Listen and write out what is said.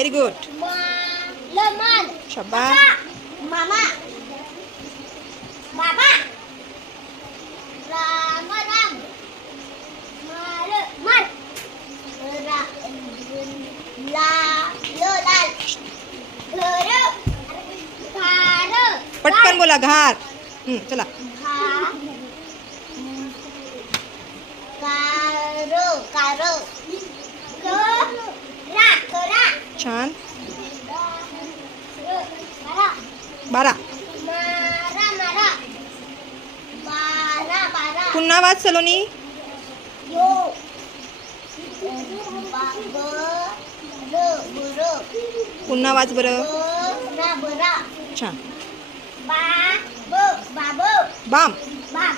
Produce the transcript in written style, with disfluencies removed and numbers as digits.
Very good. शाबास. मामा बाबा राम राम मार मार ला लो लाल घर कार पटकन बोला. घार. चला. कारो कारो करा करा छान. मारा 12. मारा मारा बारा बारा पुन्हा वाच सलोनी. यो ब र बर पुन्हा वाच बरं. बरा बरा छान. बा ब बाब बाम. बा